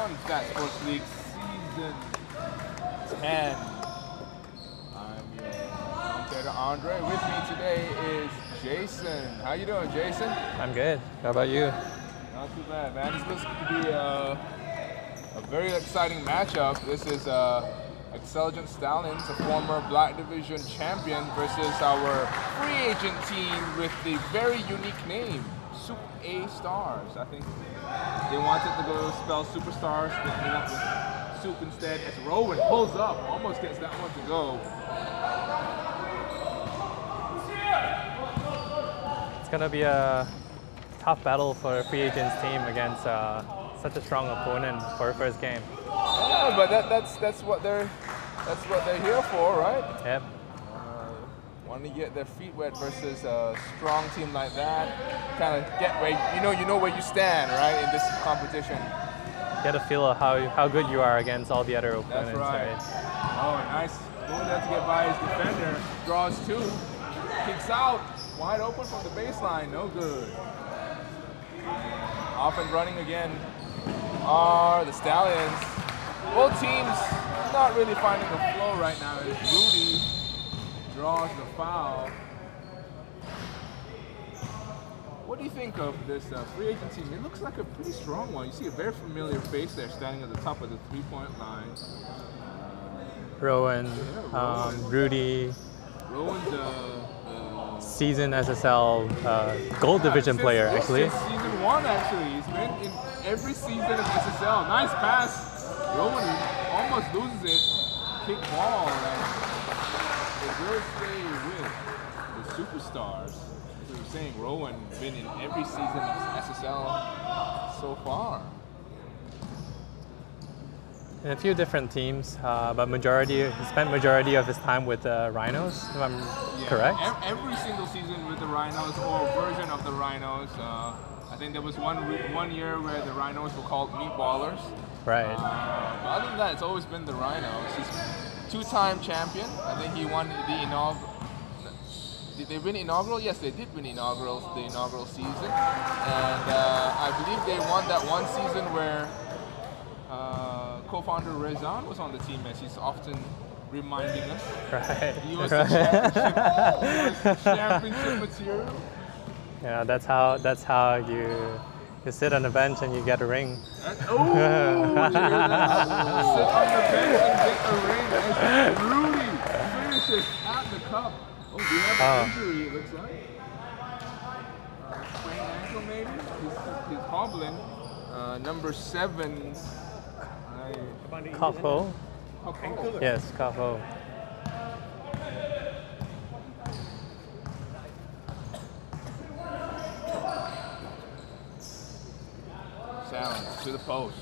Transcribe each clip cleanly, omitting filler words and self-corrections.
on StatSports League Season 10. I'm your commentator Andre. With me today is Jason. How you doing, Jason? I'm good. How about you? Not too bad, man. This looks to be a very exciting matchup. This is Axceligent Stallions, a former Black Division champion, versus our free agent team with the very unique name, Soup A Stars. I think they wanted to go spell superstars, but ended up with Soup instead. As Rowan pulls up, almost gets that one to go. It's gonna be a tough battle for a free agents team against such a strong opponent for a first game. Yeah, but that's what they're here for, right? Yep. Want to get their feet wet versus a strong team like that. Kind of get where you know where you stand, right, in this competition. Get a feel of how good you are against all the other opponents. That's right. Oh, nice. Going there to get by his defender. Draws two. Kicks out. Wide open from the baseline. No good. Off and running again are the Stallions. Both teams not really finding the flow right now. Rudy draws the foul. What do you think of this free agent team? It looks like a pretty strong one. You see a very familiar face there standing at the top of the three-point line. Rowan, Rudy. Rowan's seasoned SSL Gold Division player, actually. Since season one, actually. He's been in every season of SSL. Nice pass. Rowan almost loses it. Kick ball. And they will stay with the superstars. As we were saying, Rowan been in every season of SSL so far. In a few different teams, but he spent majority of his time with the Rhinos, if I'm correct? Every single season with the Rhinos, or a version of the Rhinos. I think there was one year where the Rhinos were called Meatballers. Right. But other than that, it's always been the Rhinos. He's two-time champion. I think he won the inaugural. Did they win inaugural? Yes, they did win the inaugural season. And I believe they won that one season where co-founder Rezan was on the team, as he's often reminding us. Right. He was the championship material. Yeah, that's how you sit on the bench and you get a ring. Oh, sit on the bench and get a ring. As Rudy finishes at the cup. Oh, we have an injury, it looks like. Sprained ankle, maybe? He's hobbling. Number 7. Kafo? Yes, Kafo. Sound to the post.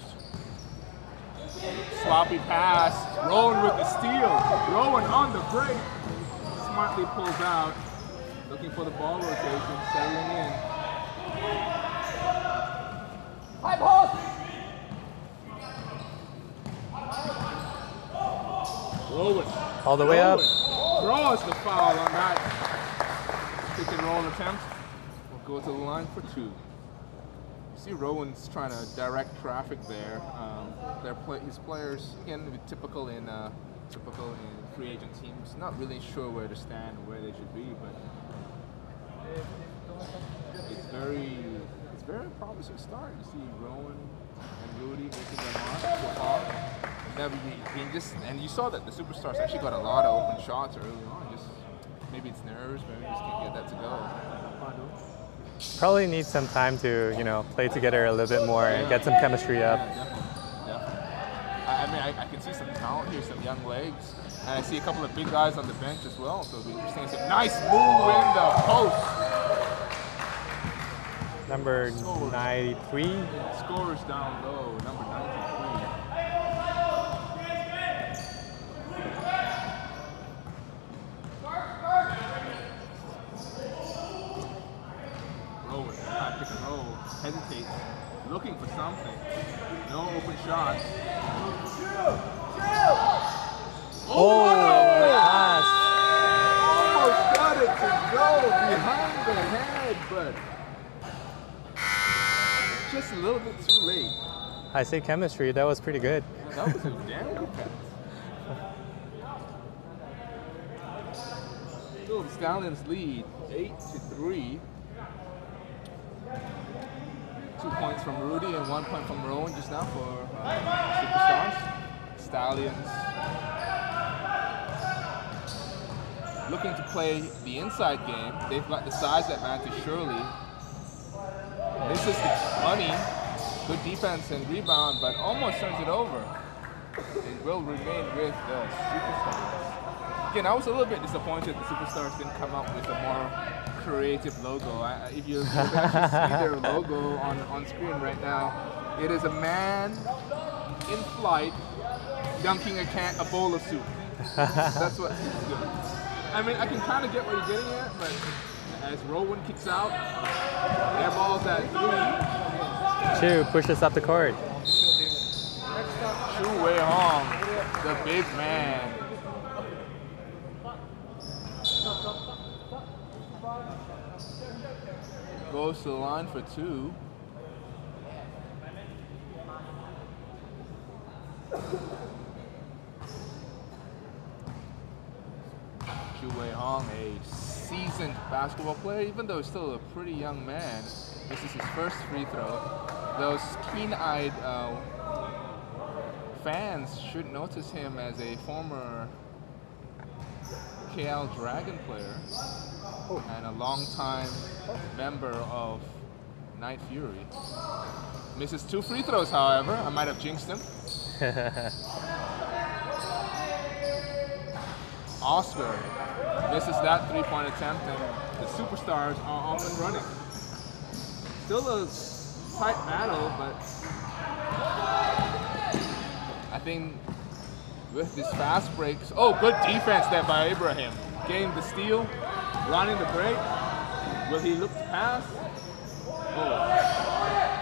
Sloppy pass. Rowan with the steal. Rowan on the break. Smartly pulls out. Looking for the ball rotation. Settling in. High post! Rowan. All the way up. Draws the foul on that pick and roll attempt. We'll go to the line for 2. You see Rowan's trying to direct traffic there. His players, again, typical in free agent teams, not really sure where to stand or where they should be, but it's very promising start. You see Rowan and Rudy making their mark so far. And you saw that the superstars actually got a lot of open shots early on. Maybe it's nerves, maybe just can't get that to go. Probably need some time to play together a little bit more and get some chemistry up. Yeah, definitely. I mean, I can see some talent here, some young legs, and I see a couple of big guys on the bench as well. So it'll be interesting. It's a nice move in the post. Number 93. Scorers down low. Number 93. Pick and roll, hesitates, looking for something. No open shots. Oh, pass. Almost got it to go behind the head, but just a little bit too late. I say chemistry. That was pretty good. That was a damn good pass. So the Stallions lead 8-3. 2 points from Rudy and 1 point from Rowan just now for Superstars. Stallions looking to play the inside game. They've got the size advantage surely. This is the money. Good defense and rebound, but almost turns it over. It will remain with the Superstars. Again, I was a little bit disappointed the Superstars didn't come up with a more creative logo. If you actually see their logo on screen right now, it is a man in flight dunking a bowl of soup. That's what he's doing. I mean, I can kind of get what you're getting at, but as Rowan kicks out, air balls at 3. Chu pushes up the court. Chu Wei Hong, the big man. Goes to the line for 2. Chu Wei Hong, a seasoned basketball player, even though he's still a pretty young man. This is his first free throw. Those keen-eyed fans should notice him as a former KL Dragon player and a longtime member of Night Fury. Misses 2 free throws, however. I might have jinxed him. Oscar misses that 3-point attempt, and the Superstars are off and running. Still a tight battle, but I think with these fast breaks, oh, good defense there by Abraham. Getting the steal, running the break. Will he look to pass? Oh,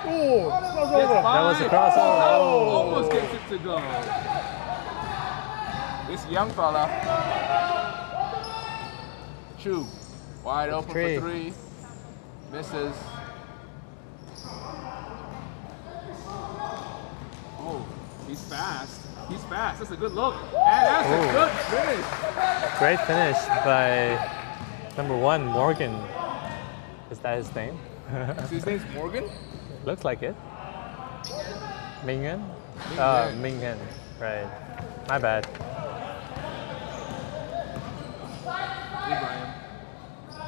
That was a crossover. Oh, almost gets it to go. This young fella, Chu, wide open for 3, misses. Oh, he's fast. He's fast. That's a good look. And that's a good finish. Great finish by number 1, Morgan. Is that his name? His name's Morgan? Looks like it. Minghan? Minghan. Right. My bad. Abraham.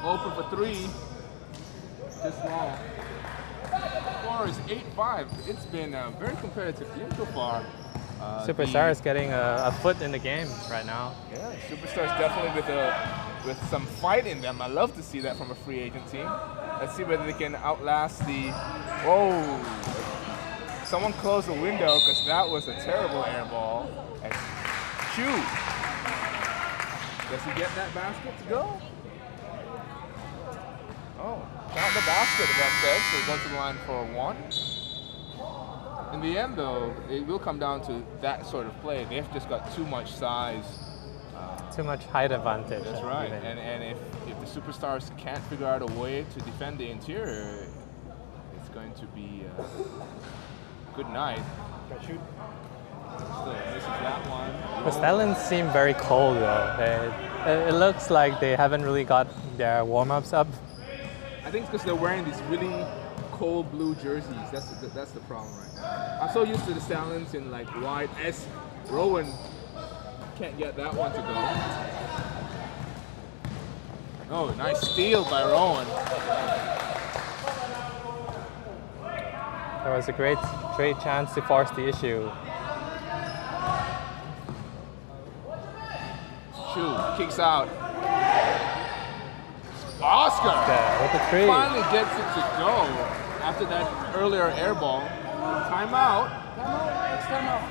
Open for 3. Just long. Score is 8-5. It's been a very competitive game so far. Superstars getting a foot in the game right now. Yeah, Superstars definitely with some fight in them. I love to see that from a free agent team. Let's see whether they can outlast the. Whoa! Someone close the window because that was a terrible air ball. And Chu. Does he get that basket to go? Oh, not the basket, that says. So he goes to the line for 1. In the end, though, it will come down to that sort of play. They've just got too much size. Too much height advantage. That's right. And if the Superstars can't figure out a way to defend the interior, it's going to be a good night. Still misses that one. The Stallions seem very cold, though. It looks like they haven't really got their warm-ups up. I think it's because they're wearing these really cold blue jerseys. That's the problem right now. I'm so used to the Stallions in like white. As Rowan can't get that one to go. Oh, nice steal by Rowan. There was a great chance to force the issue. Chu kicks out. Oscar With the 3. finally gets it to go after that earlier air ball. Timeout. It's timeout.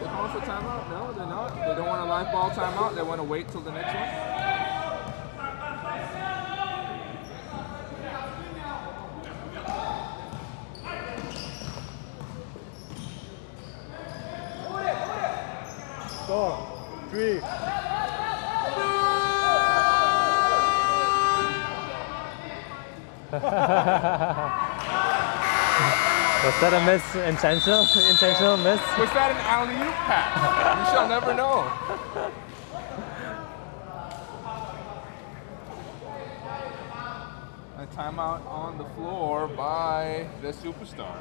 They're calling for timeout? No, they're not. They don't want a live ball timeout. They want to wait till the next one. Four, 3. Was that a miss? Intentional miss? Was that an alley-oop pass? We shall never know. A timeout on the floor by the Superstars.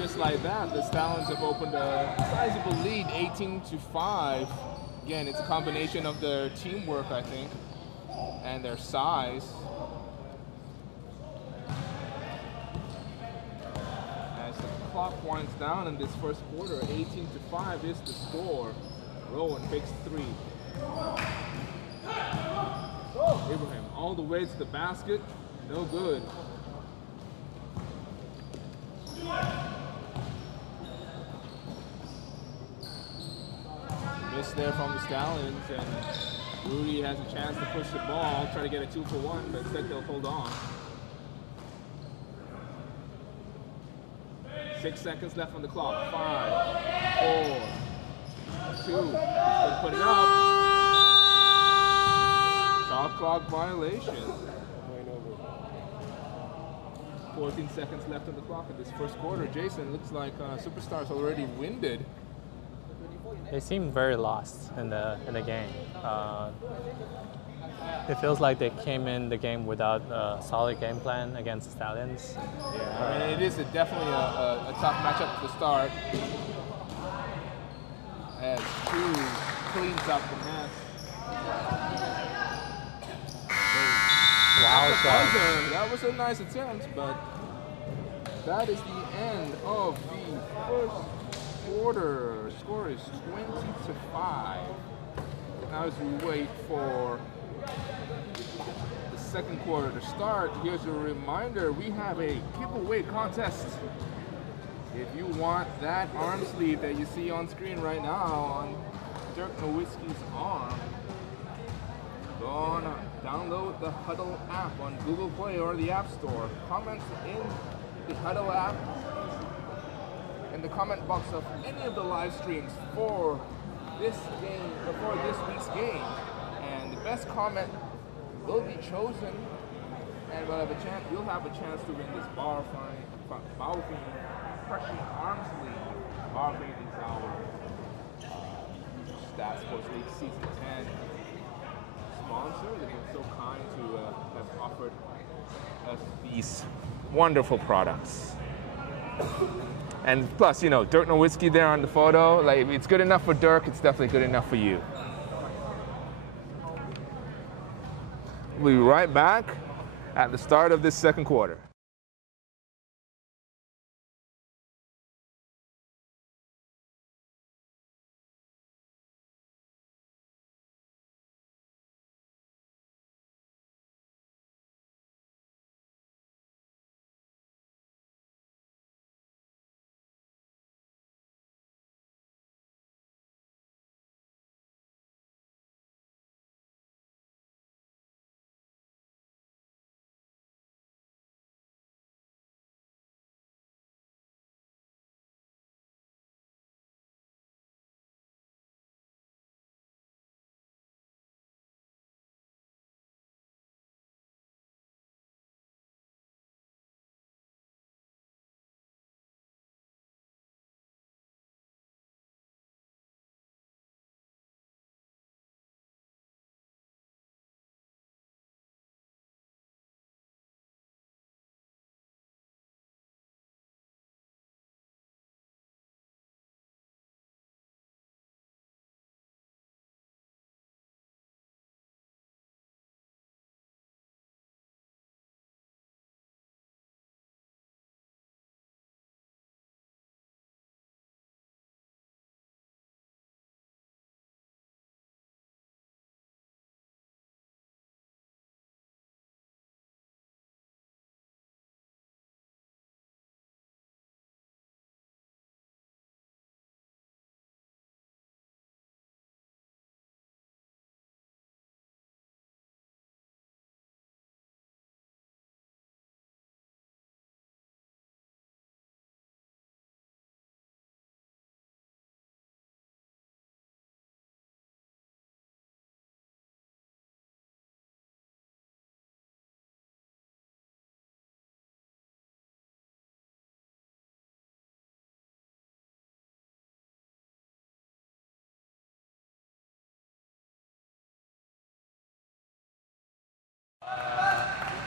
Just like that, the Stallions have opened a sizable lead, 18-5. Again, it's a combination of their teamwork, I think, and their size. As the clock winds down in this first quarter, 18-5 is the score. Rowan takes three. Abraham all the way to the basket, no good. Miss there from the Stallions, and Rudy has a chance to push the ball, try to get a 2-for-1, but instead they'll hold on. 6 seconds left on the clock. 5, 4, 2. Gonna put it up. Shot clock violation. 14 seconds left on the clock in this first quarter. Jason, looks like Superstars already winded. They seem very lost in the game. It feels like they came in the game without a solid game plan against the Stallions. Yeah, I mean, it is definitely a tough matchup to start. As Chu cleans up the mess. Wow, shot. That was a nice attempt, but that is the end of the first quarter. Score is 20-5. Now as we wait for the second quarter to start, here's a reminder, we have a giveaway contest. If you want that arm sleeve that you see on screen right now on Dirk Nowitzki's arm, go on download the Huddle app on Google Play or the App Store. Comment in the Huddle app in the comment box of any of the live streams for this game, for this week's game, and the best comment will be chosen, and you'll have a chance to win this Baofeng Crushing Arms League. Baofeng is our StatSports League Season 10 sponsor. They've been so kind to have offered us these wonderful products. And plus, you know, Dirk Nowitzki there on the photo. Like, if it's good enough for Dirk, it's definitely good enough for you. We'll be right back at the start of this second quarter.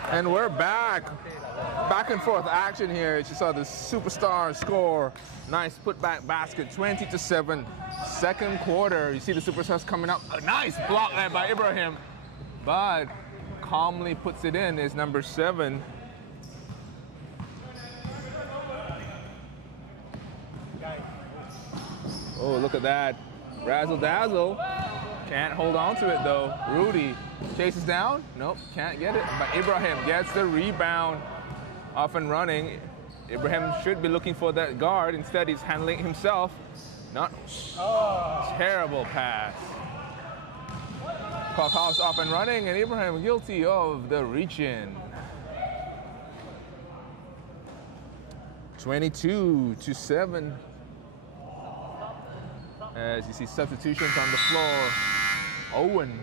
And we're back and forth action here. As you saw the superstar score. Nice putback basket, 20-7. Second quarter, you see the superstars coming up. A nice block there by Ibrahim, but calmly puts it in is number 7. Oh, look at that. Razzle dazzle. Can't hold on to it though. Rudy chases down. Nope, can't get it. But Ibrahim gets the rebound. Off and running. Ibrahim should be looking for that guard. Instead, he's handling it himself. Not terrible pass. Kokhov's off and running, and Ibrahim guilty of the reach-in. 22-7. As you see substitutions on the floor. Owen,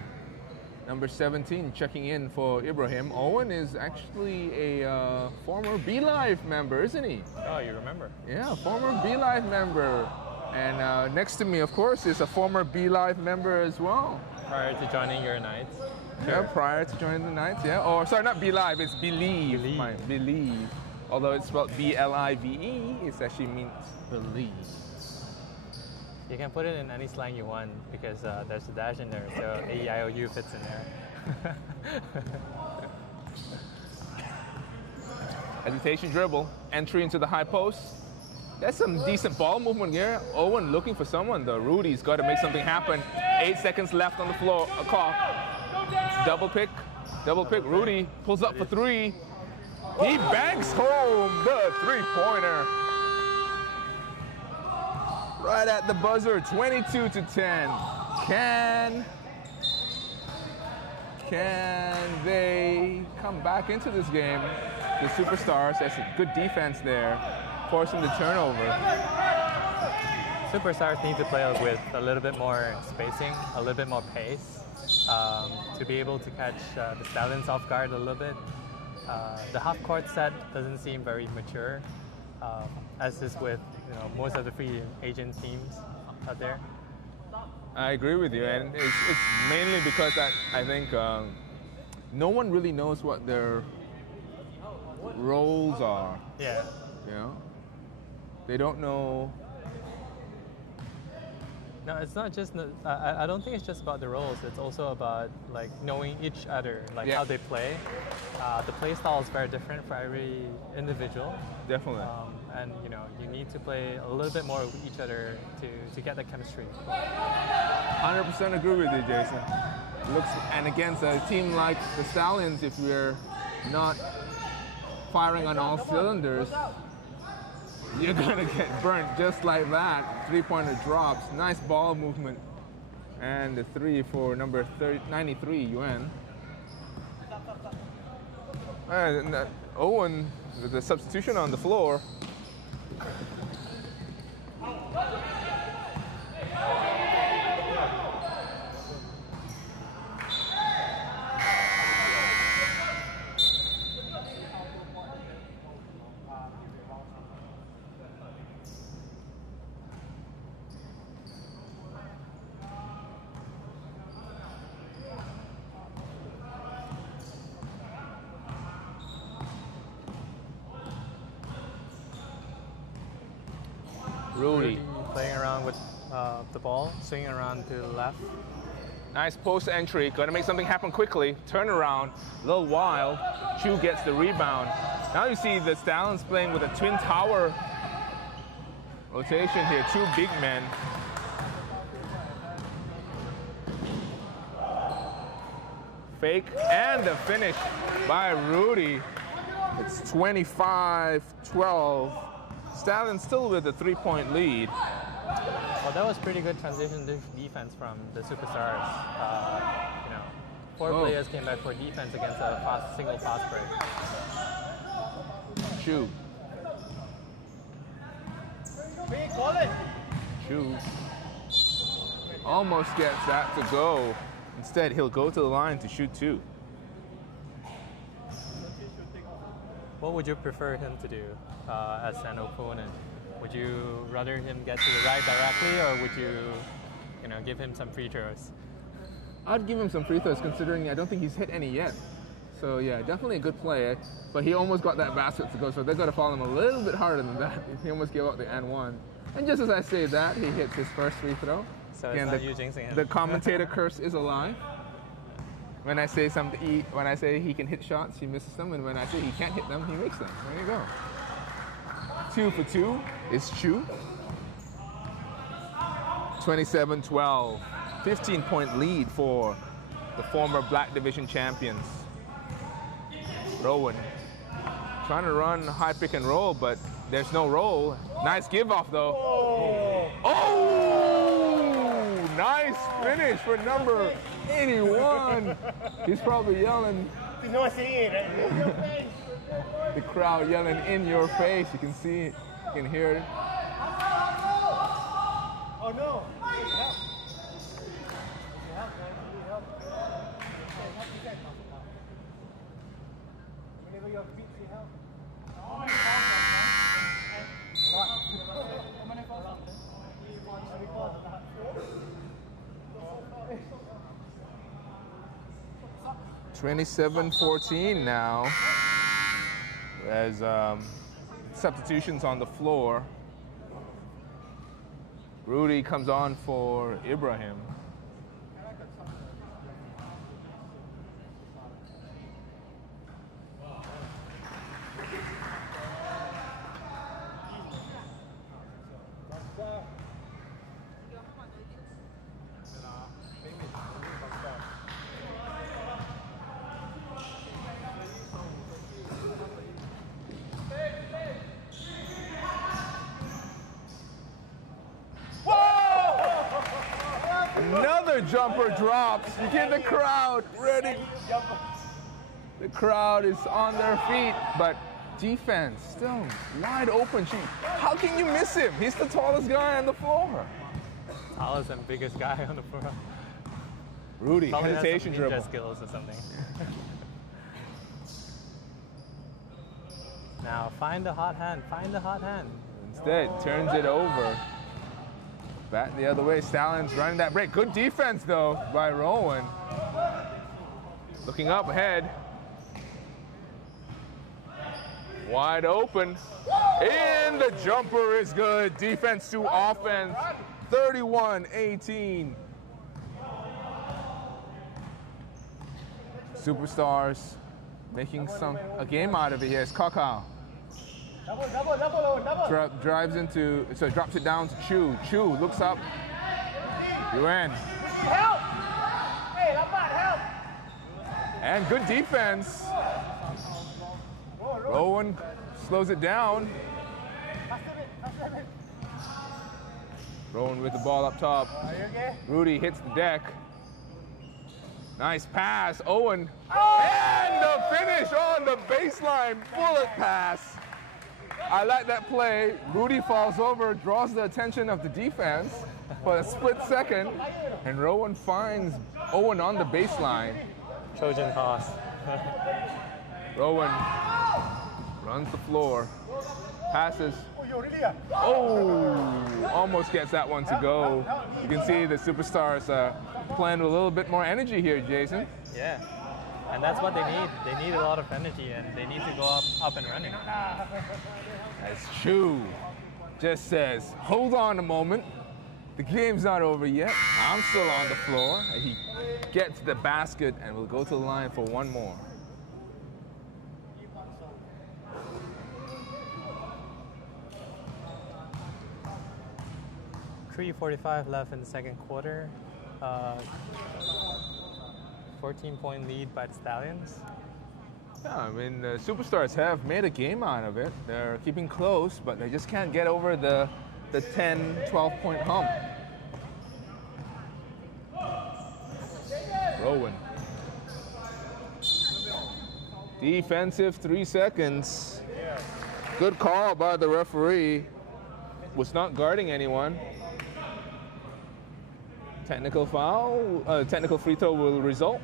number 17, checking in for Ibrahim. Owen is actually a former BeLive member, isn't he? Oh, you remember? Yeah, former BeLive member. And next to me, of course, is a former BeLive member as well. Prior to joining your Knights? Yeah, prior to joining the Knights, yeah. Or, sorry, not BeLive, it's Believe. Believe. Although it's spelled B-L-I-V-E, it actually means believe. You can put it in any slang you want because there's a dash in there, so A-E-I-O-U fits in there. Hesitation dribble, entry into the high post. That's some decent ball movement here. Owen looking for someone. The Rudy's got to make something happen. 8 seconds left on the floor. A clock. Double pick. Rudy pulls up for 3. He banks home the 3-pointer. Right at the buzzer, 22-10. Can Can they come back into this game? The Superstars, there's a good defense there, forcing the turnover. Superstars need to play with a little bit more spacing, a little bit more pace, to be able to catch the Stallions off guard a little bit. The half-court set doesn't seem very mature, as is with most of the free agent teams out there. I agree with you, and it's mainly because I think no one really knows what their roles are. Yeah. They don't know. No, it's not just. I don't think it's just about the roles. It's also about like knowing each other, like how they play. The play style is very different for every individual. Definitely. And you need to play a little bit more with each other to get the chemistry. 100% agree with you, Jason. And against a team like the Stallions, if we're not firing on all cylinders, you're gonna get burnt just like that. Three-pointer drops, nice ball movement, and the three for number 93, Yuan. And Owen with the substitution on the floor. Rudy playing around with the ball, swinging around to the left. Nice post entry. Got to make something happen quickly. Turn around. A little wild. Chu gets the rebound. Now you see the Stallions playing with a twin tower rotation here. Two big men. Fake and the finish by Rudy. It's 25-12. Stallions still with a 3-point lead. Well, that was pretty good transition defense from the Superstars. Four players came back for defense against a single fast break. Chu. Chu almost gets that to go. Instead, he'll go to the line to shoot two. What would you prefer him to do as an opponent? Would you rather him get to the right directly, or would you, give him some free throws? I'd give him some free throws, considering I don't think he's hit any yet. So yeah, definitely a good play. But he almost got that basket to go, so they've got to follow him a little bit harder than that. He almost gave up the and one. And just as I say that, he hits his first free throw. So it's not you jinxing him. The commentator curse is alive. When I say when I say he can hit shots, he misses them, and when I say he can't hit them, he makes them. There you go. 2 for 2 is Chu. 27-12. 15-point lead for the former Black Division champions. Rowan trying to run high pick and roll, but there's no roll. Nice give off though. Oh! Nice finish for number 81. He's probably yelling. The crowd yelling in your face. You can see it. You can hear it. Oh no! Whenever you're beat, you help. 27-14 now, as substitutions on the floor. Rudy comes on for Ibrahim. Another jumper drops. You get the crowd ready. The crowd is on their feet, but defense still wide open. How can you miss him? He's the tallest guy on the floor. Tallest and biggest guy on the floor. Rudy, Probably hesitation has some dribble. ninja skills or something. Now find the hot hand. Find the hot hand. Instead, turns it over. Back the other way. Stallions running that break. Good defense, though, by Rowan. Looking up ahead. Wide open. And the jumper is good. Defense to offense. 31-18. Superstars making a game out of it here. It's Kakao. Drives into, so drops it down to Chu. Chu looks up. Yuan. Help! Hey, help! And good defense. Rowan slows it down. Rowan with the ball up top. Rudy hits the deck. Nice pass, Owen. And the finish on the baseline, bullet pass. I like that play. Rudy falls over, draws the attention of the defense for a split second, and Rowan finds Owen on the baseline. Trojan toss. Rowan runs the floor, passes. Oh, almost gets that one to go. You can see the Superstars playing with a little bit more energy here, Jason. Yeah, and that's what they need. They need a lot of energy, and they need to go up and running. As Chu just says, hold on a moment. The game's not over yet. I'm still on the floor. And he gets the basket and will go to the line for one more. .345 left in the second quarter. 14-point lead by the Stallions. Yeah, I mean, the Superstars have made a game out of it. They're keeping close, but they just can't get over the 10, 12-point hump. Rowan. Defensive 3 seconds. Good call by the referee. Was not guarding anyone. Technical foul, technical free throw will result.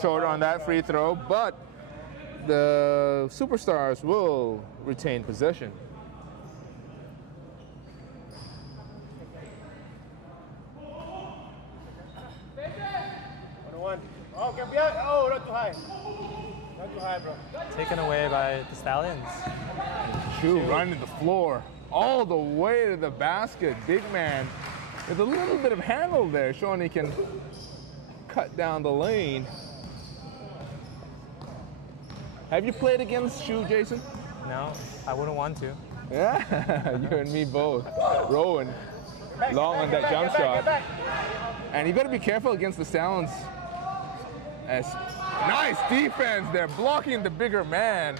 Short on that free throw, but the Superstars will retain possession. Oh, not too high. Not too high, bro. Taken away by the Stallions. Chu running the floor all the way to the basket. Big man with a little bit of handle there, showing he can cut down the lane. Have you played against Chu, Jason? No, I wouldn't want to. Yeah, you and me both. Rowan, long on that jump shot. And you got to be careful against the Stallions. As nice defense, they're blocking the bigger man.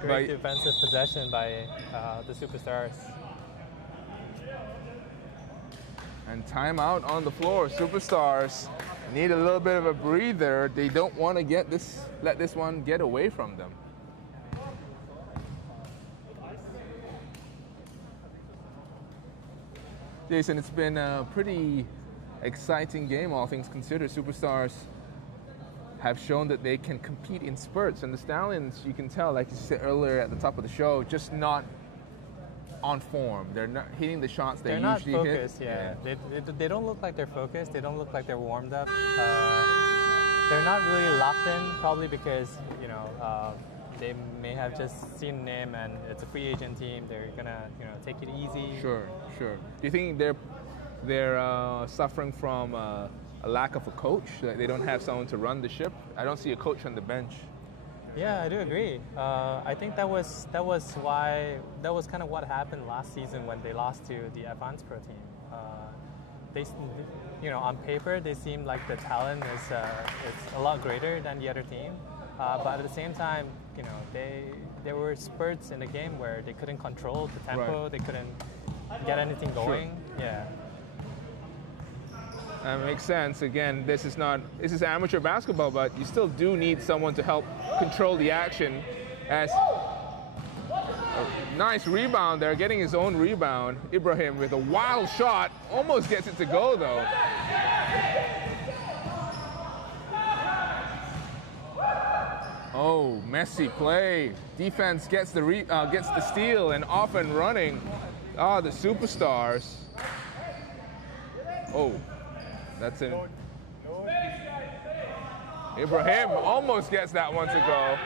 Great defensive possession by the Superstars. And timeout on the floor. Superstars need a little bit of a breather. They don't want to let this one get away from them. Jason, it's been a pretty exciting game, all things considered. Superstars have shown that they can compete in spurts, and the Stallions, you can tell, like you said earlier at the top of the show, just not on form. They're not hitting the shots they usually hit. They're not focused, yeah. They don't look like they're focused. They don't look like they're warmed up. They're not really locked in, probably because, they may have just seen the name and it's a free agent team. They're gonna, take it easy. Sure. Do you think they're suffering from a lack of a coach? That they don't have someone to run the ship? I don't see a coach on the bench. Yeah, I do agree. I think that was kind of what happened last season when they lost to the Advanced Pro team. On paper they seem like the talent is a lot greater than the other team, but at the same time, you know, there were spurts in the game where they couldn't control the tempo, they couldn't get anything going. Yeah. That makes sense. Again, this is amateur basketball, but you still do need someone to help control the action. As a nice rebound there, getting his own rebound. Ibrahim with a wild shot, almost gets it to go though. Oh, messy play. Defense gets the steal and off and running. Ah, the superstars. Oh. That's it. Ibrahim almost gets that one to go.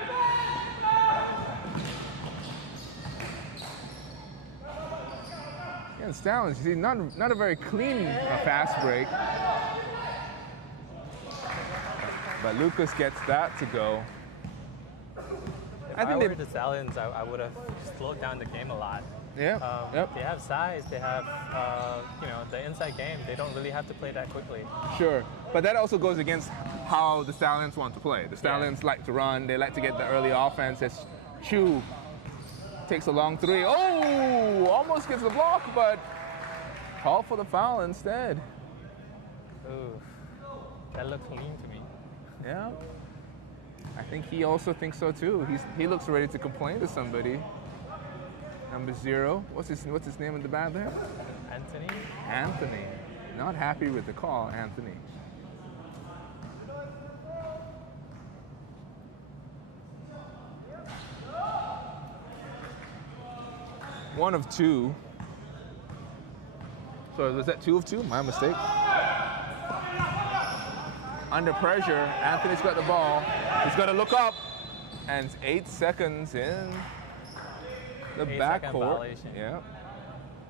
And Stallions, you see, not a very clean fast break. But Lucas gets that to go. If I were the Stallions, I would have slowed down the game a lot. Yeah. They have size. They have, you know, the inside game. They don't really have to play that quickly. Sure, but that also goes against how the Stallions want to play. The Stallions like to run. They like to get the early offense. As Chu takes a long three. Oh, almost gets the block, but call for the foul instead. Ooh, that looked clean to me. Yeah, I think he also thinks so too. He looks ready to complain to somebody. Number 0. What's his name in the back there? Anthony. Anthony. Not happy with the call, Anthony. One of 2. So was that 2 of 2? My mistake. Under pressure, Anthony's got the ball. He's got to look up. And 8 seconds in. The backcourt. Yeah.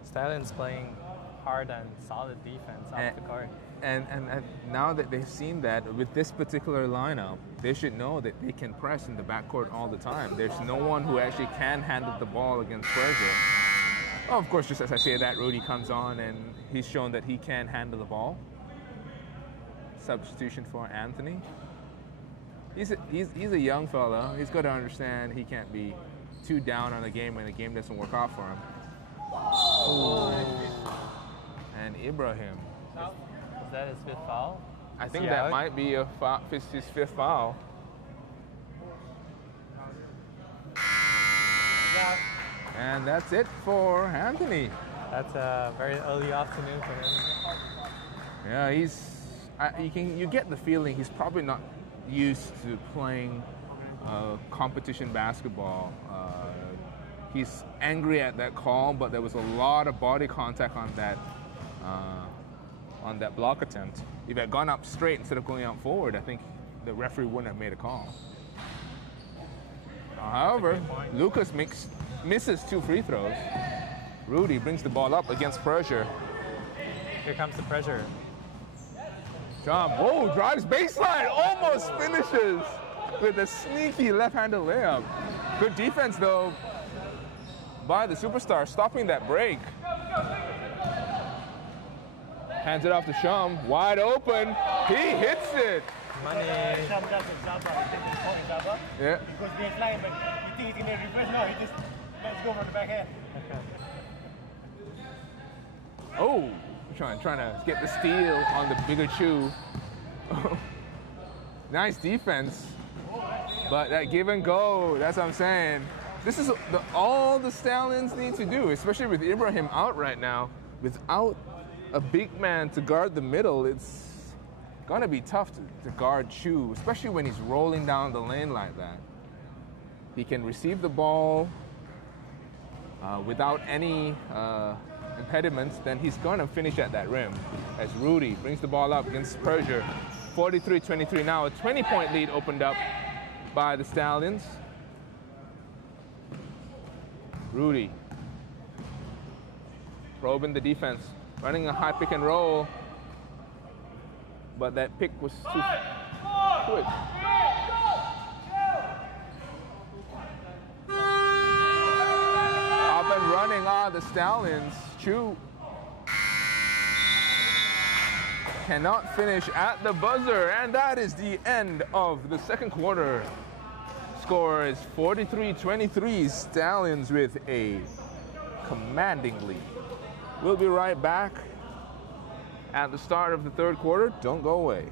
Stallions playing hard and solid defense off the court. And now that they've seen that with this particular lineup, they should know that they can press in the backcourt all the time. There's no one who actually can handle the ball against pressure. Oh, of course, just as I say that, Rudy comes on and he's shown that he can handle the ball. Substitution for Anthony. He's a young fella. He's got to understand he can't be too down on the game when the game doesn't work out for him. Oh. And Ibrahim. Is that his 5th foul? I think that might be his 5th foul. And that's it for Anthony. That's a very early afternoon for him. Yeah, you get the feeling he's probably not used to playing competition basketball. He's angry at that call, but there was a lot of body contact on that block attempt. If it had gone up straight instead of going out forward, I think the referee wouldn't have made a call. However, Lucas misses 2 free throws. Rudy brings the ball up against pressure. Here comes the pressure. Tom, whoa, drives baseline, almost finishes with a sneaky left-handed layup. Good defense, though, by the superstar, stopping that break. Hands it off to Shum, wide open. He hits it. Money. Shum does a Zaba, he takes his point Zaba. Yeah. He goes baseline, but you think he's going to reverse? No, he just lets go from the back here. Oh, trying to get the steal on the bigger Chu. Nice defense. But that give and go, that's what I'm saying. This is all the Stallions need to do, especially with Ibrahim out right now. Without a big man to guard the middle, it's going to be tough to guard Chu, especially when he's rolling down the lane like that. He can receive the ball without any impediments, then he's going to finish at that rim. As Rudy brings the ball up against Persia. 43-23 now, a 20-point lead opened up by the Stallions. Rudy probing the defense, running a high pick and roll, but that pick was too quick. Up and running are the Stallions. Chu cannot finish at the buzzer, and that is the end of the second quarter. score is 43-23. Stallions with a commanding lead. We'll be right back at the start of the third quarter. Don't go away.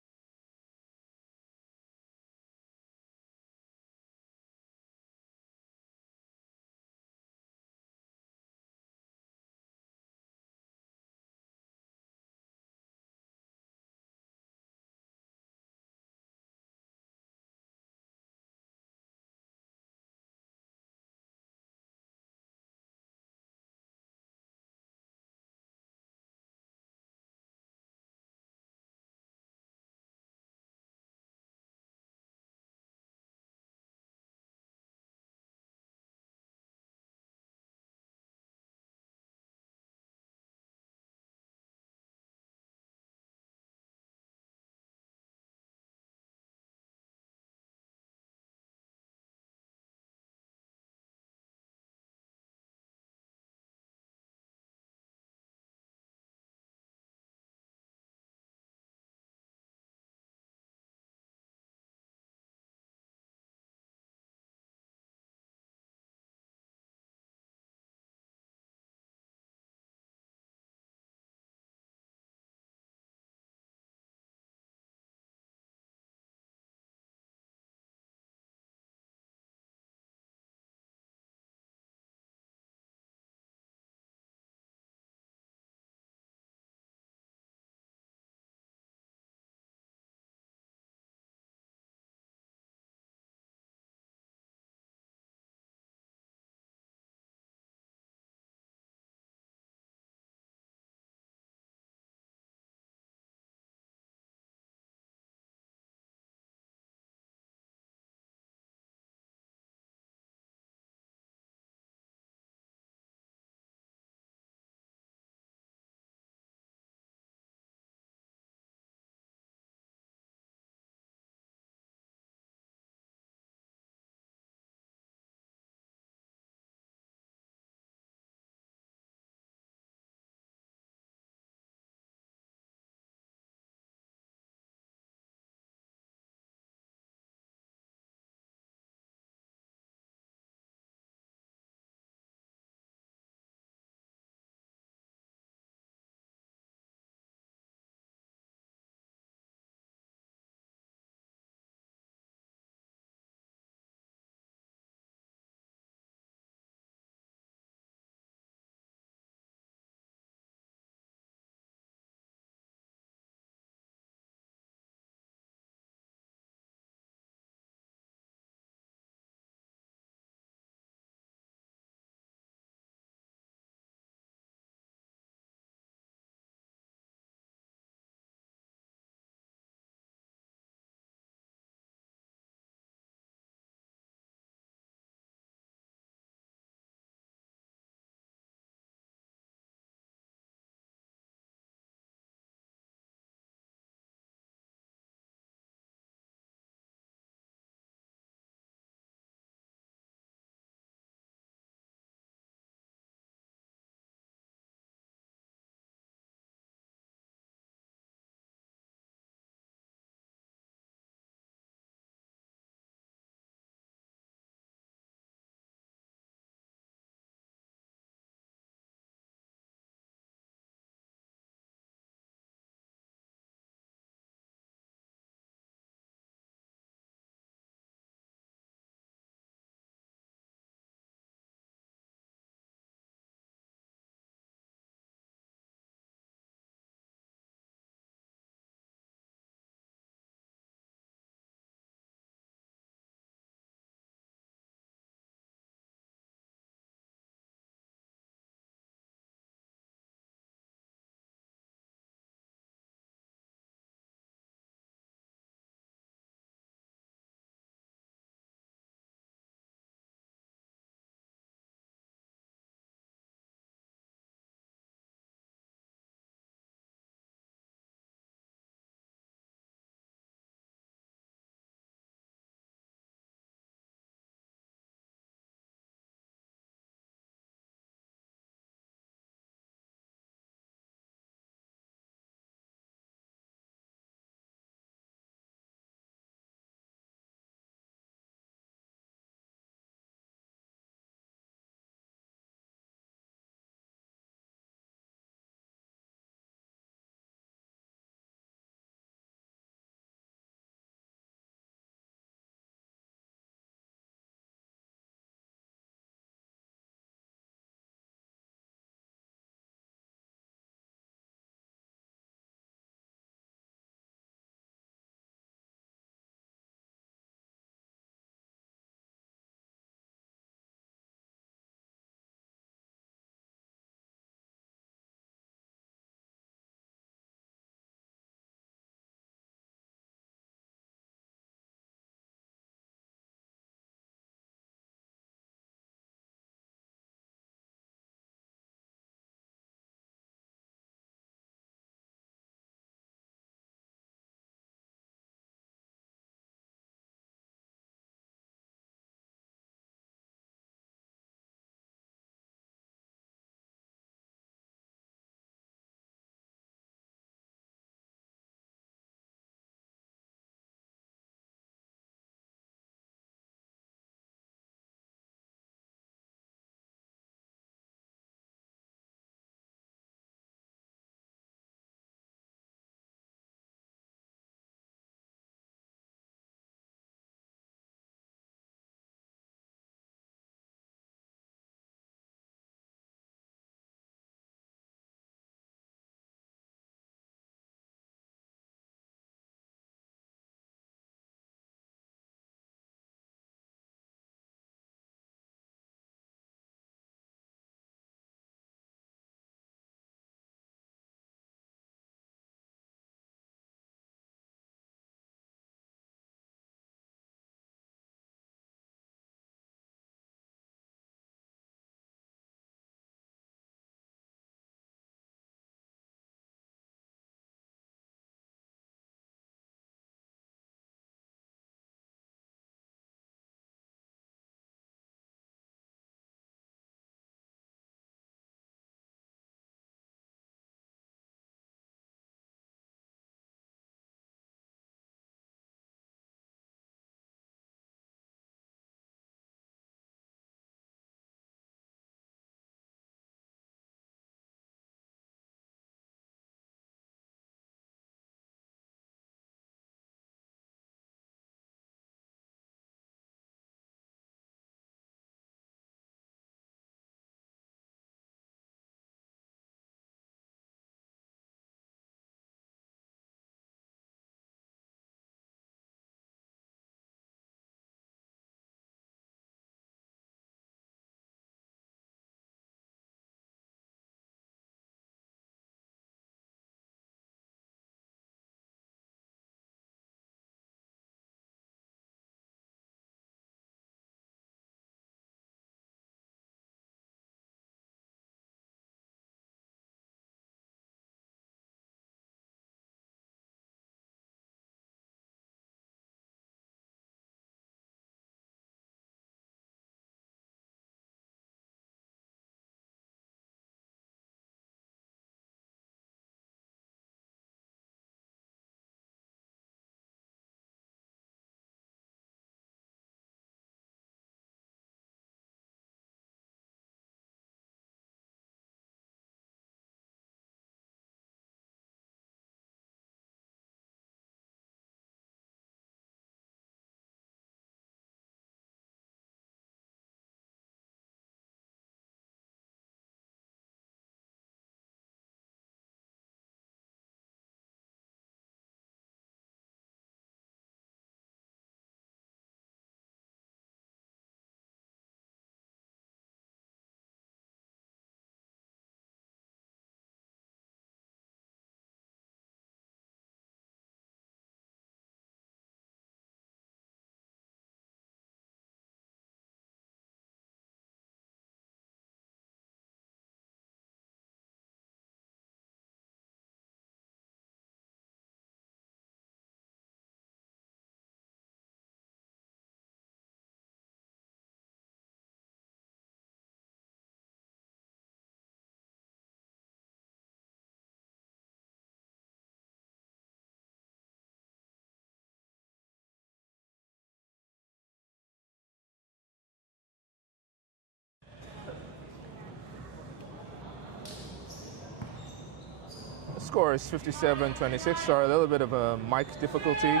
score is 57-26. Sorry, a little bit of a mic difficulty.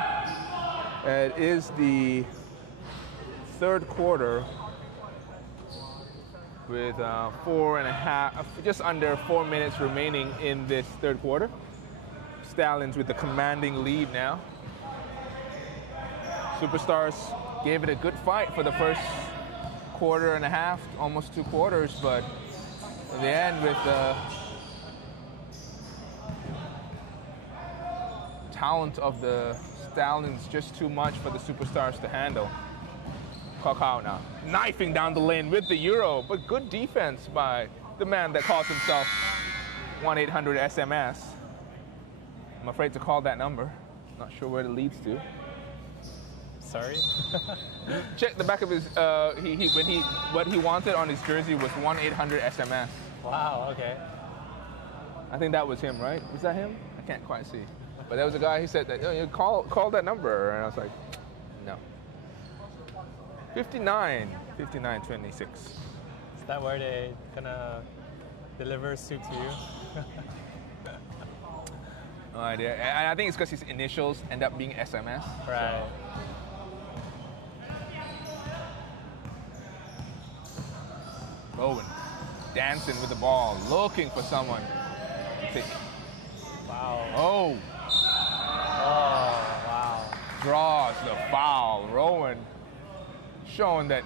It is the third quarter with just under 4 minutes remaining in this third quarter. Stallions with the commanding lead now. Superstars gave it a good fight for the first quarter and a half, almost 2 quarters, but in the end, with the talent of the Stallions, just too much for the Superstars to handle. Kakao now knifing down the lane with the Euro, but good defense by the man that calls himself 1-800-SMS. I'm afraid to call that number. Not sure where it leads to. Sorry. Check the back of his. What he wanted on his jersey was 1-800-SMS. Wow. Okay. I think that was him, right? Was that him? I can't quite see. But there was a guy who said that, you call that number, and I was like, no. 59-26. Is that where they gonna deliver soup to you? No idea. And I think it's because his initials end up being SMS. Right. Rowan dancing with the ball, looking for someone. Wow. Oh. Oh, wow. Draws the foul. Rowan showing that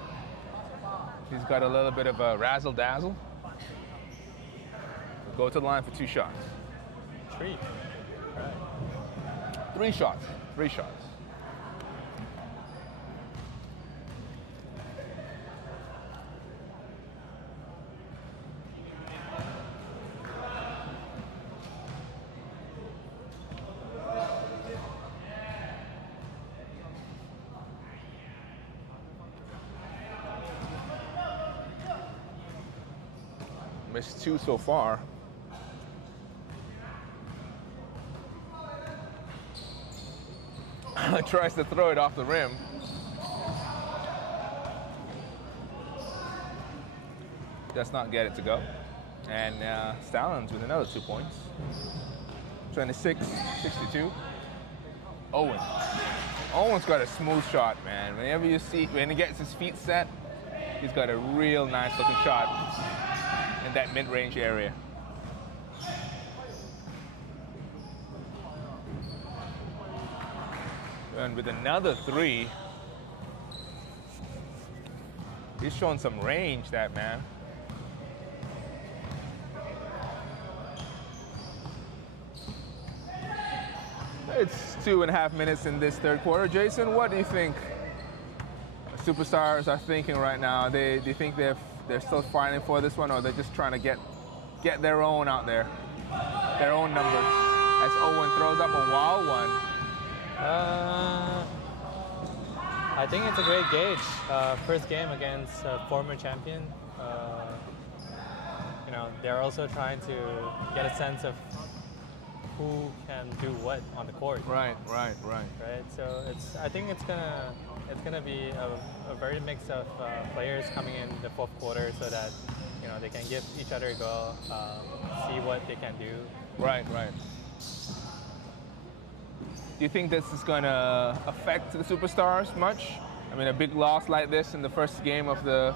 he's got a little bit of a razzle-dazzle. Go to the line for 2 shots. 3. Right. 3 shots. 3 shots. Missed 2 so far. Tries to throw it off the rim. Does not get it to go. And Stallions with another 2 points. 26-62. Owen. Owen's got a smooth shot, man. Whenever you see, when he gets his feet set, he's got a real nice looking shot in that mid-range area. And with another 3, he's showing some range, that man. It's 2.5 minutes in this third quarter. Jason, what do you think Superstars are thinking right now? Do you think they're still fighting for this one, or they're just trying to get their own out there, their own numbers? As Owen throws up a wild one. I think it's a great gauge. First game against a former champion. They're also trying to get a sense of who can do what on the court. Right. Right. So I think it's gonna be a very mix of players coming in the fourth quarter, so that they can give each other a go, see what they can do. Right. Do you think this is going to affect the Superstars much? I mean, a big loss like this in the first game of the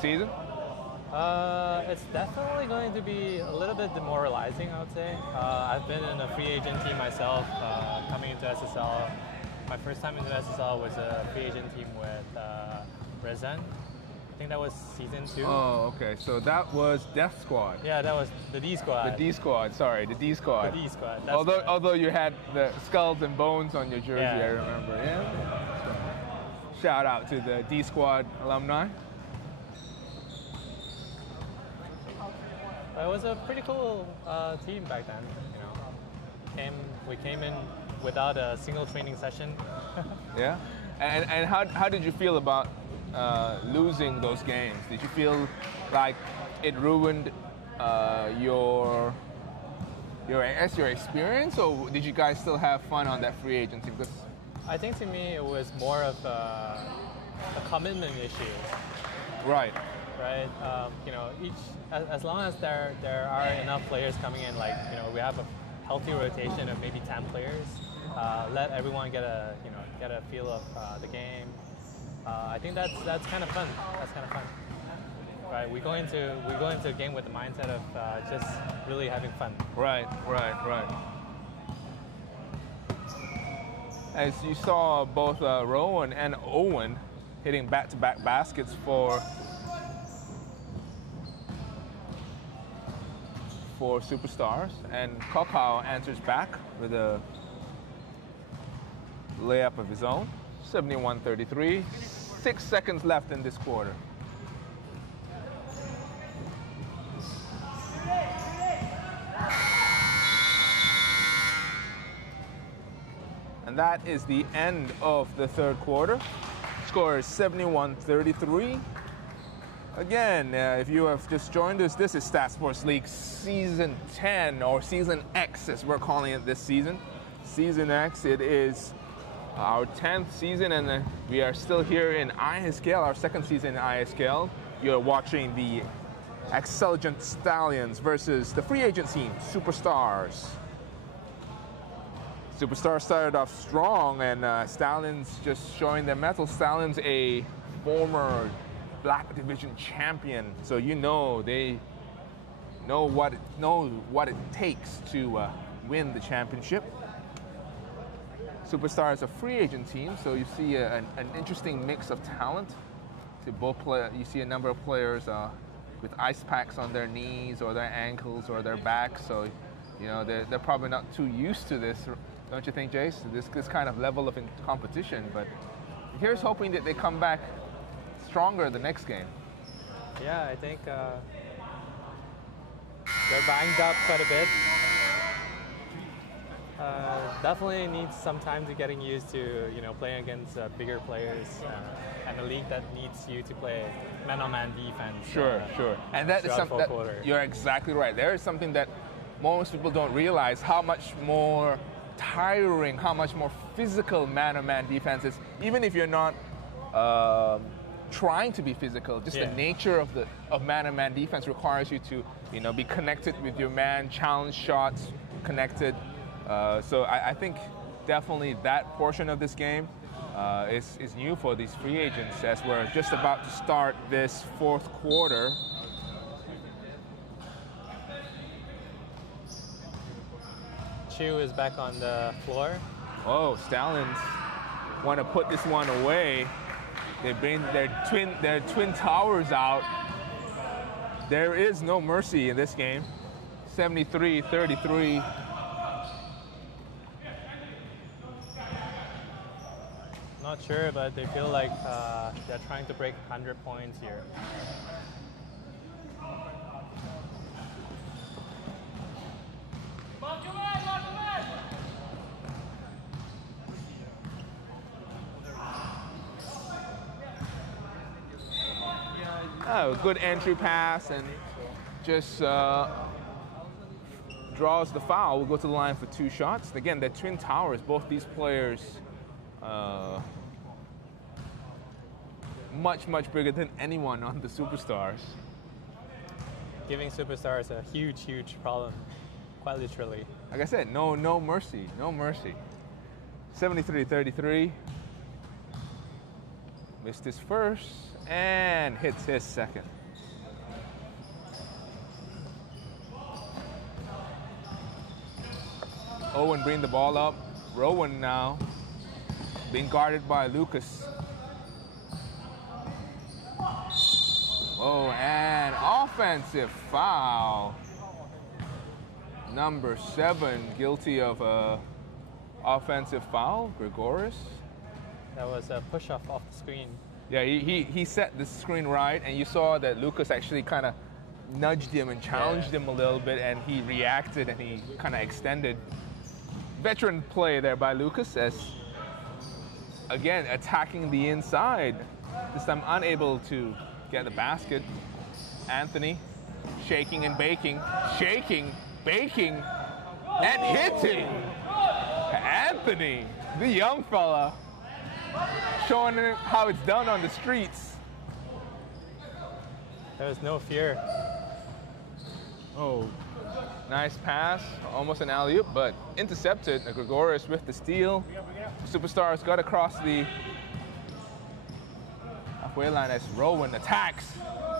season? It's definitely going to be a little bit demoralizing, I would say. I've been in a free agent team myself, coming into SSL. My first time into SSL was a free agent team with Rezen. I think that was season 2. Oh, okay. So that was Death Squad. Yeah, that was the D Squad. The D Squad. Sorry, the D Squad. The D Squad. Although you had the skulls and bones on your jersey, Yeah. I remember. Yeah. Shout out to the D Squad alumni. It was a pretty cool team back then. We came in without a single training session. Yeah. And how did you feel about losing those games? Did you feel like it ruined your experience, or did you guys still have fun on that free agency? Because I think to me it was more of a commitment issue. Right. right? You know, as long as there are enough players coming in, like, you know, we have a healthy rotation of maybe 10 players. Let everyone get a feel of the game. I think that's kind of fun. That's kind of fun, right? We go into a game with the mindset of just really having fun. Right. As you saw, both Rowan and Owen hitting back-to-back baskets for Superstars, and Kokau answers back with a layup of his own. 71-33. 6 seconds left in this quarter. And that is the end of the third quarter. Score is 71-33. Again, if you have just joined us, this is StatSports League Season 10, or Season X as we're calling it this season. Season X, it is our 10th season, and we are still here in ISKL, our second season in ISKL. You're watching the Axceligent Stallions versus the free agent team, Superstars. Superstars started off strong, and Stallions just showing their mettle. Stallions, a former Black Division champion, so you know they know what it takes to win the championship. Superstars, a free agent team, so you see an interesting mix of talent. You see a number of players with ice packs on their knees or their ankles or their backs, so you know they're probably not too used to this. Don't you think, Jace? This kind of level of competition, but here's hoping that they come back stronger the next game. Yeah, I think they're banged up quite a bit. Definitely needs some time to getting used to, you know, playing against bigger players and a league that needs you to play man-on-man defense. Sure. And that is something that you're exactly right. There is something that most people don't realize, how much more tiring, how much more physical man-on-man defense is. Even if you're not trying to be physical, just the nature of man-on-man defense requires you to, you know, be connected with your man, challenge shots, connected. So I think definitely that portion of this game is new for these free agents, as we're just about to start this fourth quarter. Chu is back on the floor. Oh, Stallions want to put this one away. They bring their twin towers out. There is no mercy in this game. 73-33. Not sure, but they feel like they're trying to break 100 points here. Oh, good entry pass, and just draws the foul. We'll go to the line for 2 shots. Again, they're twin towers. Both these players much bigger than anyone on the Superstars. Giving Superstars a huge problem, quite literally. Like I said, no mercy. 73-33. Missed his first and hits his second. Owen bring the ball up. Rowan now being guarded by Lucas. Oh, and offensive foul. Number 7 guilty of a offensive foul, Gregoris. That was a push-off off the screen. Yeah, he set the screen right, and you saw that Lucas actually kind of nudged him and challenged him a little bit, and he reacted and he kind of extended. Veteran play there by Lucas, as again attacking the inside. This time unable to get the basket. Anthony shaking and baking, and hitting. Anthony, the young fella, showing how it's done on the streets. There's no fear. Oh, nice pass, almost an alley-oop, but intercepted. Gregorius with the steal. Superstars got across the halfway line as Rowan attacks,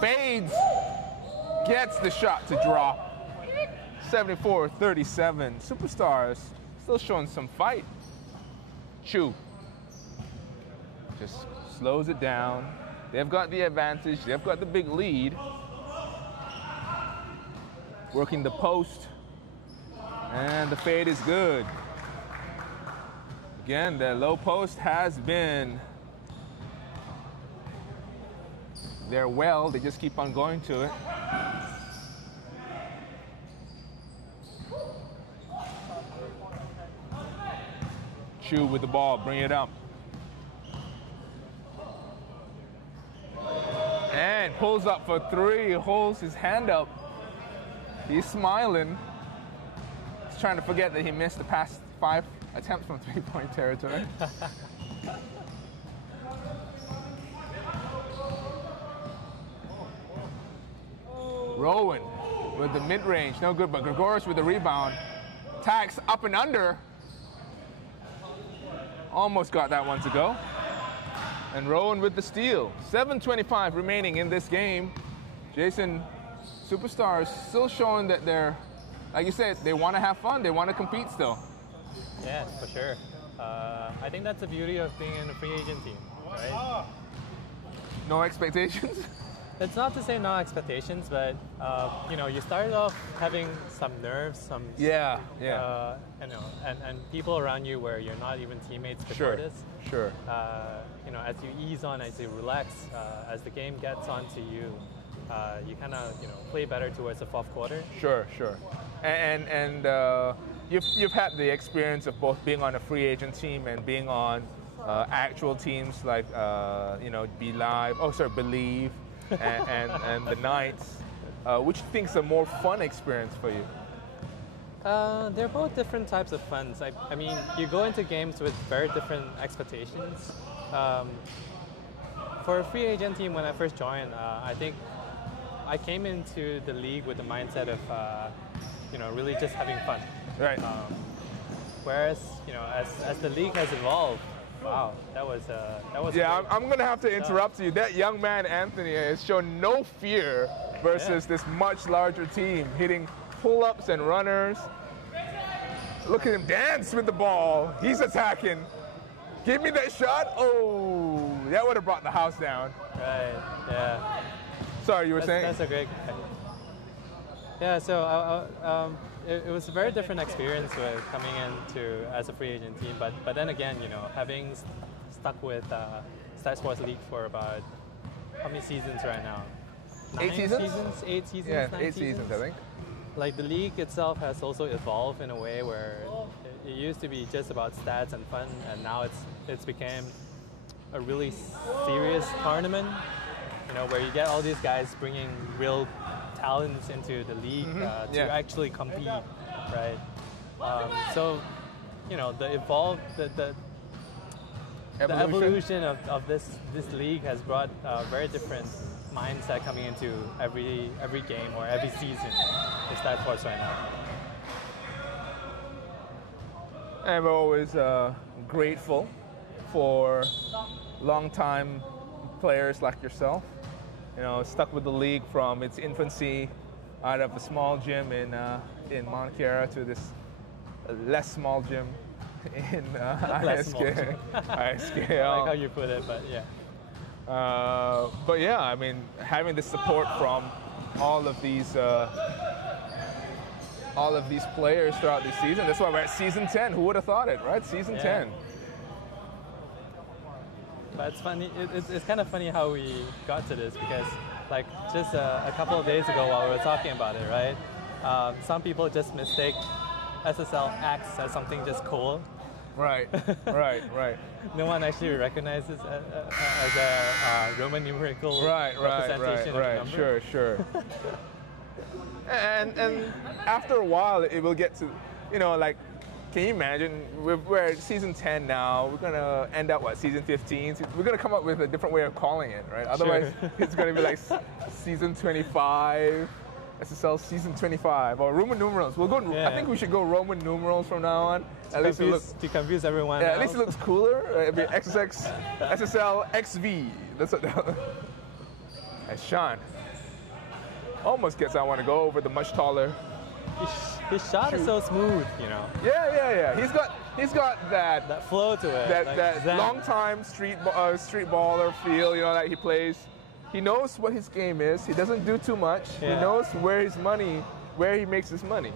fades, gets the shot to drop. 74-37. Superstars still showing some fight. Chu just slows it down. They've got the advantage. They've got the big lead. Working the post. And the fade is good. Again, the low post has been their well. They just keep on going to it. Chu with the ball, bring it up. And pulls up for three, holds his hand up. He's smiling. He's trying to forget that he missed the past 5 attempts from three-point territory. Rowan with the mid-range, no good, but Gregorius with the rebound. Tax up and under. Almost got that one to go. And Rowan with the steal. 7:25 remaining in this game. Jason, Superstars still showing that they're, like you said, they want to have fun. They want to compete still. Yeah, for sure. I think that's the beauty of being in a free agent team, right? No expectations? It's not to say no expectations, but you know, you started off having some nerves, some Yeah. you know, and people around you where you're not even teammates before Sure. this. Sure. You know, as you ease on, as you relax, as the game gets onto you, you kind of play better towards the fourth quarter. Sure. And you've had the experience of both being on a free agent team and being on actual teams like Believe. and the Knights. Which you think is a more fun experience for you? They're both different types of funs. I mean, you go into games with very different expectations. For a free agent team, when I first joined, I think I came into the league with the mindset of, really just having fun. Right. Whereas, as the league has evolved, wow, that was. Yeah, I'm going to have to interrupt you. That young man, Anthony, has shown no fear versus this much larger team, hitting pull-ups and runners. Look at him dance with the ball. He's attacking. Give me that shot. Oh, that would have brought the house down. Right, yeah. Sorry, you were saying? That's a great guy. Yeah, so it was a very different experience with coming into as a free agent team, but then again, having stuck with StatSports League for about how many seasons right now? 8 seasons? 8 seasons. Yeah, 9 8 seasons, I think. Like the league itself has also evolved in a way where it used to be just about stats and fun, and now it's became a really serious tournament. Where you get all these guys bringing real talents into the league to actually compete, right? So, the evolution of this league has brought a very different mindset coming into every game or every season in StatSports right now. And we're always grateful for long-time players like yourself. Stuck with the league from its infancy out of a small gym in Mount Kiara to this less small gym in ISK. I like how you put it, but yeah. But yeah, I mean, having the support from all of these players throughout the season. That's why we're at season 10. Who would have thought it, right? Season 10. But it's funny. It's kind of funny how we got to this because, like, just a couple of days ago while we were talking about it, right? Some people just mistake SSL Axe as something just cool. Right. No one actually recognizes as a Roman numerical representation of the number. Sure. and after a while, it will get to, like, Can you imagine? We're at season 10 now. We're going to end up, season 15? We're going to come up with a different way of calling it, right? Otherwise, it's going to be like season 25, SSL season 25, or Roman numerals. We'll go. Yeah. I think we should go Roman numerals from now on. At least to confuse everyone. Yeah, else. at least it looks cooler. It'll be XXX, SSL, XV. That's what. And Sean almost gets I want to go over the much taller. His shot is so smooth, you know. Yeah. He's got that flow to it. That long time street baller feel, you know, that he plays. He knows what his game is. He doesn't do too much. Yeah. He knows where he makes his money.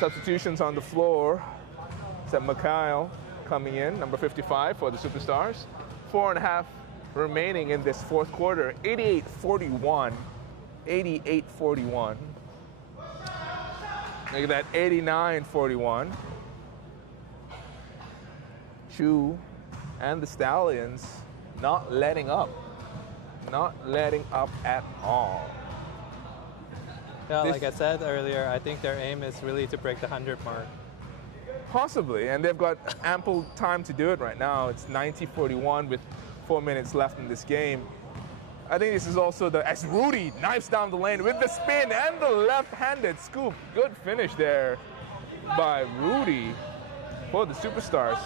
Substitutions on the floor. Except Mikhail coming in, number 55 for the Superstars. 4.5 remaining in this fourth quarter. 88-41. 88-41. Look at that, 89-41. Chu and the Stallions not letting up. Not letting up at all. Yeah, like I said earlier, I think their aim is really to break the 100 mark. Possibly, and they've got ample time to do it right now. It's 90-41 with 4 minutes left in this game. I think this is also as Rudy knifes down the lane with the spin and the left-handed scoop. Good finish there by Rudy for the Superstars.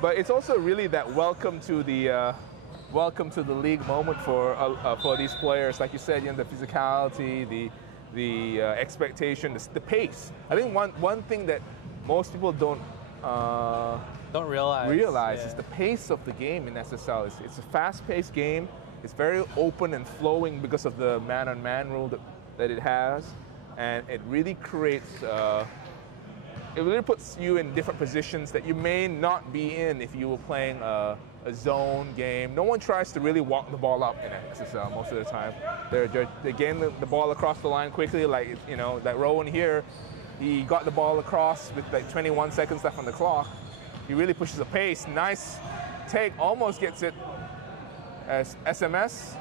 But it's also really that welcome to the league moment for these players. Like you said, you know, the physicality, the expectation, the pace. I think one thing that most people don't realize is the pace of the game in SSL. It's a fast-paced game. It's very open and flowing because of the man-on-man rule that it has, and it really creates. It really puts you in different positions that you may not be in if you were playing a zone game. No one tries to really walk the ball up in SSL most of the time. They're getting the ball across the line quickly, like, you know, that Rowan here. He got the ball across with like 21 seconds left on the clock. He really pushes the pace. Nice take, almost gets it as SMS.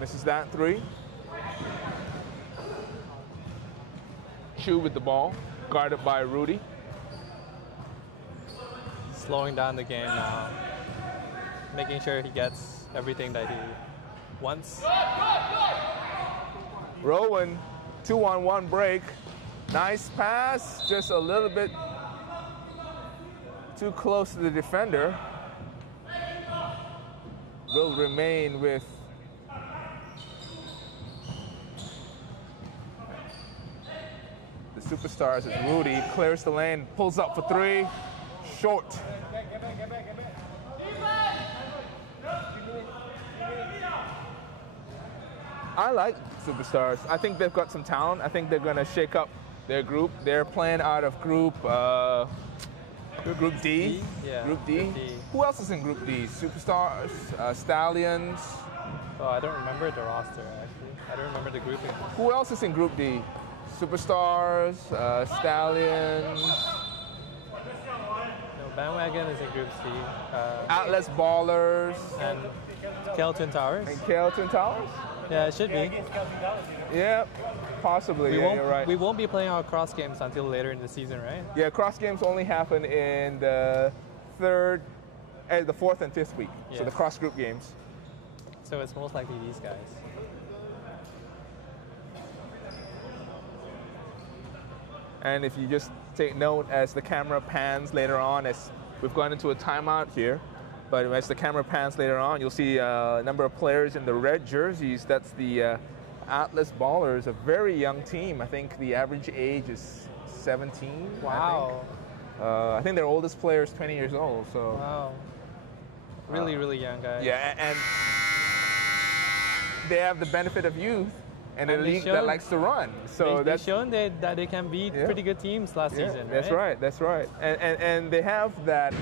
Misses that 3. Chu with the ball, guarded by Rudy. Slowing down the game now, making sure he gets everything that he wants. Rowan, 2-on-1 break. Nice pass, just a little bit too close to the defender. Will remain with the Superstars as Rudy clears the lane, pulls up for 3, short. I like Superstars. I think they've got some talent. I think they're going to shake up their group. They're playing out of Group D. Yeah, Group D. Who else is in Group D? Superstars, Stallions. Oh, I don't remember the roster, actually. I don't remember the grouping. Who else is in Group D? Superstars, Stallions. No, Bandwagon is in Group C. Atlas Ballers. And KL Twin Towers. And KL Twin Towers? Yeah, it should be. Yeah, possibly. You're right. We won't be playing our cross games until later in the season, right? Yeah, cross games only happen in the 4th and 5th week. Yeah. So the cross group games. So it's most likely these guys. And if you just take note as the camera pans later on, as we've gone into a timeout here, but as the camera pans later on, you'll see a number of players in the red jerseys. That's the Atlas Ballers, a very young team. I think the average age is 17. Wow. I think their oldest player is 20 years old. So. Wow. Really, really young guys. Yeah, and they have the benefit of youth and a league that likes to run. So they've shown that they can beat pretty good teams last season. That's right. That's right. And they have that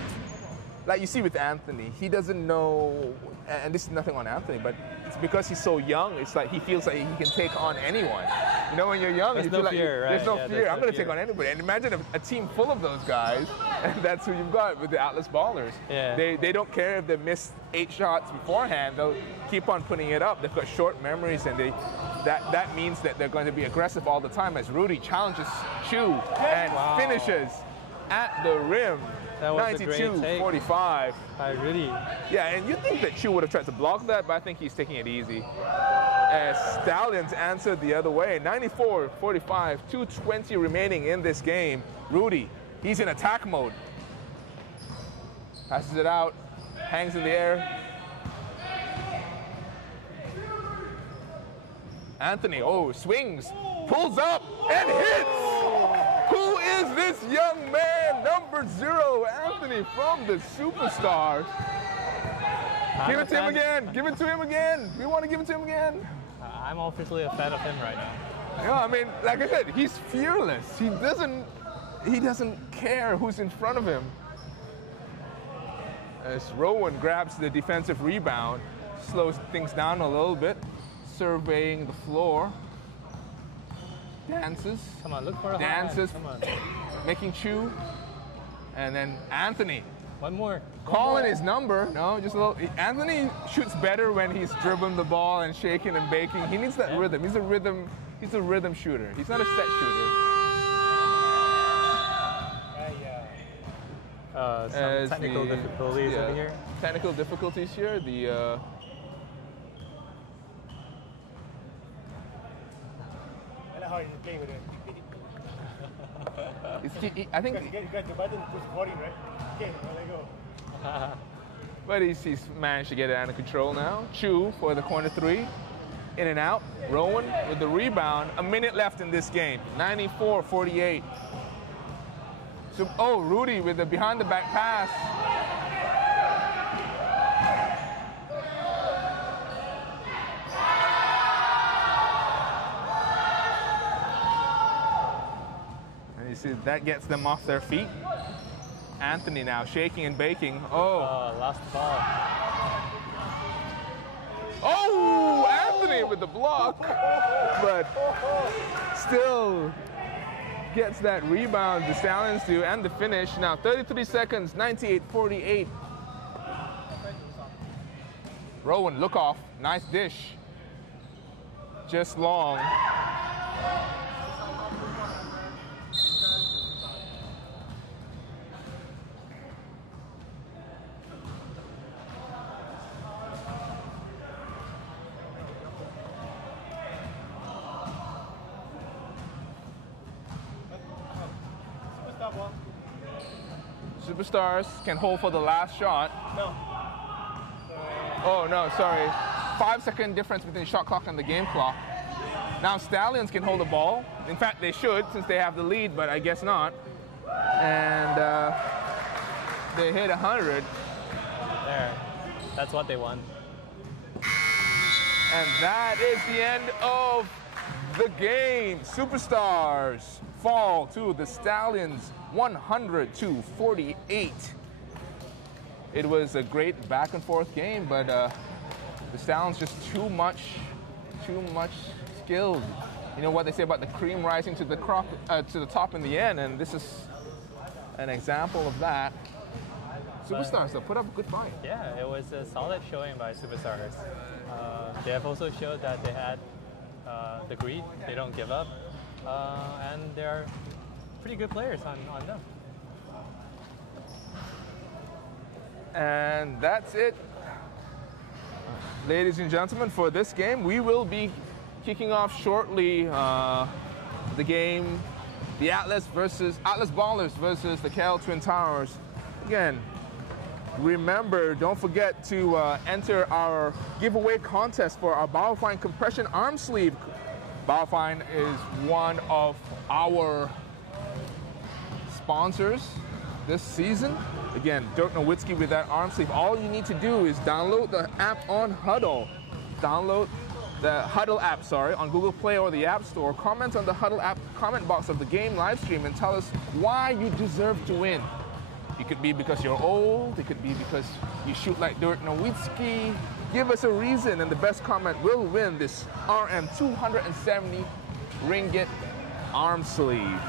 like you see with Anthony, he doesn't know, and this is nothing on Anthony, but it's because he's so young, it's like he feels like he can take on anyone. You know, when you're young, There's you no feel like fear, right? there's no Yeah, fear. there's I'm no going to fear. take on anybody. And imagine a team full of those guys, and that's who you've got with the Atlas Ballers. Yeah. They don't care if they miss 8 shots beforehand. They'll keep on putting it up. They've got short memories, and that means that they're going to be aggressive all the time. As Rudy challenges Chu and finishes at the rim. That was a great take 92-45. by Rudy. Yeah, and you think that Chu would have tried to block that, but I think he's taking it easy. As Stallions answered the other way, 94-45, 2:20 remaining in this game. Rudy, he's in attack mode. Passes it out, hangs in the air. Anthony, swings, pulls up, and hits! Who is this young man? Number 0, Anthony from the Superstars. Give it to him again. Give it to him again. We want to give it to him again. I'm officially a fan of him right now. Yeah, I mean, like I said, he's fearless. He doesn't care who's in front of him. As Rowan grabs the defensive rebound, slows things down a little bit, surveying the floor. Dances. Come on, look for a Dances. Come on. Making Chu. And then Anthony. One more. Calling his number. No, just a little. Anthony shoots better when he's dribbling the ball and shaking and baking. He needs that rhythm. He's a rhythm shooter. He's not a set shooter. Some technical difficulties over here. Technical difficulties here. I know how you're playing with it. I think. You got the button, push volume, right? Okay, well, there you go. But he's managed to get it under control now. Chu for the corner 3. In and out. Rowan with the rebound. A minute left in this game. 94-48. So, Rudy with the behind the back pass. And you see that gets them off their feet. Anthony now shaking and baking. Last ball. Anthony with the block, but still gets that rebound. The Stallions do, and the finish. Now 33 seconds, 98-48. Rowan, look off. Nice dish. Just long. Superstars can hold for the last shot. No. Oh, no, sorry. 5-second difference between the shot clock and the game clock. Now Stallions can hold the ball. In fact, they should since they have the lead, but I guess not. And they hit 100. There. That's what they want. And that is the end of the game. Superstars fall to the Stallions 100-48. It was a great back and forth game, but the Stallions just too much skilled. You know what they say about the cream rising to the top in the end, and this is an example of that. Superstars though put up a good fight. Yeah, it was a solid showing by Superstars. They have also showed that they had the greed, they don't give up, and they're pretty good players on them. And that's it, ladies and gentlemen, for this game. We will be kicking off shortly the game, the Atlas Ballers versus the Cal Twin Towers. Again, remember, don't forget to enter our giveaway contest for our Biofine compression arm sleeve. Biofine is one of our sponsors this season. Again, Dirk Nowitzki with that arm sleeve. All you need to do is download the app on Huddle. Download the Huddle app, on Google Play or the App Store. Comment on the Huddle app comment box of the game live stream and tell us why you deserve to win. It could be because you're old. It could be because you shoot like Dirk Nowitzki. Give us a reason, and the best comment will win this RM 270 ringgit arm sleeve.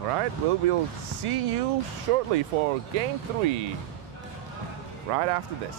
All right, we'll see you shortly for game 3, right after this.